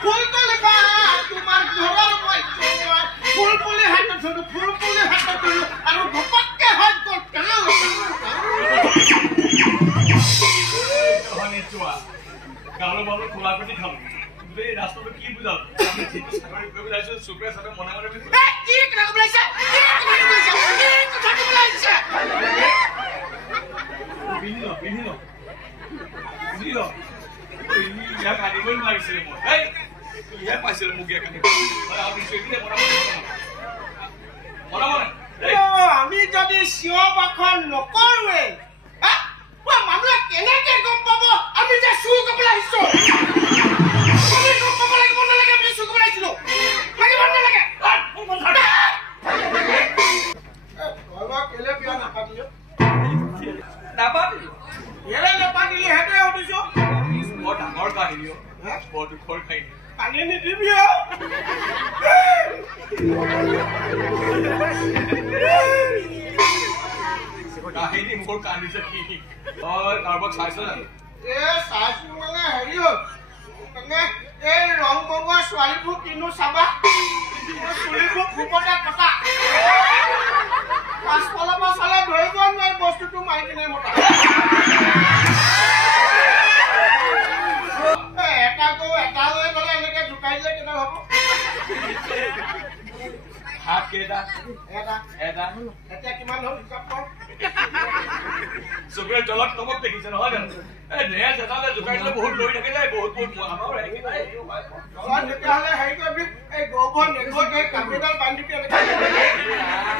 ফুলকলি বা তোমাৰ ঘৰৰ মই ফুলপুলি হাতত ধৰো ফুলপুলি হাতত ধৰো আৰু ঘপককে হৈ গ'ল গাঁৱৰ মানুহ খোলা পেটি খালো এই ৰাস্তাটো কি বুজাল চাকৰি কৰিব লাগিছো চুপে চাপে মনে মনে কি কথা বুলাইছা পিন্ধি ল ইয়াক আনিবই নোৱাৰিছিলে মই এই ইয়াক পাইছিলে মোক ইয়াক আনিব আমি যদি চিঞৰ বাখৰ নকৰোৱে মানুহে কেনেকে গম পাব আমি যে চুৰ কৰিবলৈ আহিছো আমি গম পাব লাগিব নালাগে আমি চুৰ কৰিবলৈ আহিছিলো লাগিব নালাগে কেলে বিয়া নাপাতিলো কেলে নাপাতিলি সেইটোৱে সুধিছো বৰ ডাঙৰ কাহিনী বৰ দুখৰ কাহিনী পানী নিদিবি কাহিনী মোৰ কান্দিছে কি তই কাৰোবাক চাইছ জানো চাইছো মানে হেৰি হ'ল মানে এই ৰং বগোৱা ছোৱালীবোৰ কিনো চাবা চুলিবোৰ ফুকতে কটা পাছফালৰ পৰা চালে ধৰিব নোৱাৰি বস্তুটো মাৰি কিনে মতা এটা গৰু এটা লৈ গ'লে এনেকে জোকাই দিলে কেনে হ'ব হাত কেইটা এটা এটা এতিয়া কিমান হ'ল হিচাপ কৰ চকুৰে তলত তমক দেখিছে নহয় জানো এই নেজ এটালে জোকাই দিলে বহুত লৈ থাকে যায় বহুত আমাৰো তেতিয়াহ'লে হেৰি কৰিবি এই গৰুবোৰ নেগৈ কাপোৰডাল বান্ধি দিবি এনেকে